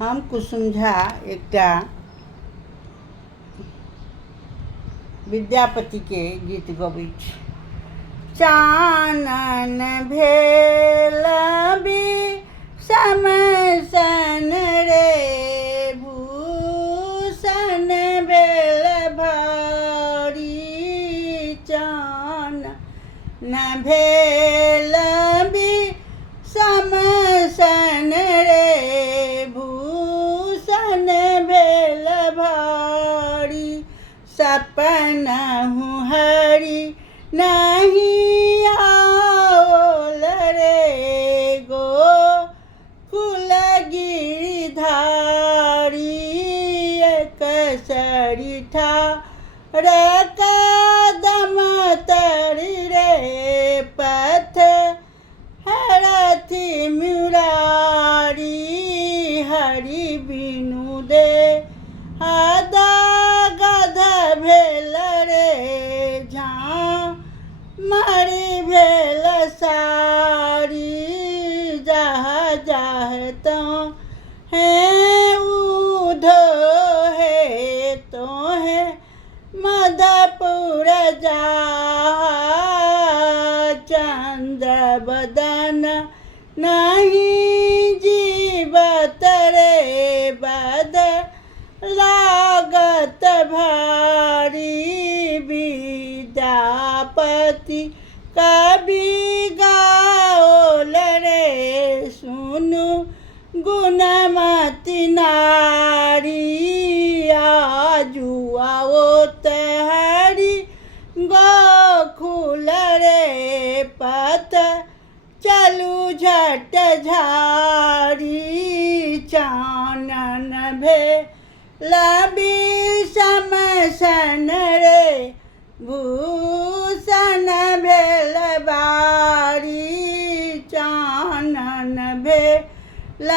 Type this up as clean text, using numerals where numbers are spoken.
हम कुसुम झा एकटा विद्यापति के गीत गबैत छी। चानन भेल समसन रे भूषण भेल भारी। चानन भेल समसन रे भूषण भेल भारी। सपना हरि नहीं आओल रे गोकुल गिरिधारी। कसरी ठार कदम तरी रे पथ हरथि मुरारी। हरि बिनु दे हदा गध भेल रे झामरी भेल सारी। जहाँ जाह तो है उधो है तो है मधुपुर जा। चंद्र बदन नहीं जीवत रे बद लागत भारी। विद्यापति कवि गाओल रे सुनु गुणमति नारी। आजू आओत हरि गोकुल रे पथ चलू झट झारी। चानन भेल समसन रे भूषण भेल भारी। चानन भेल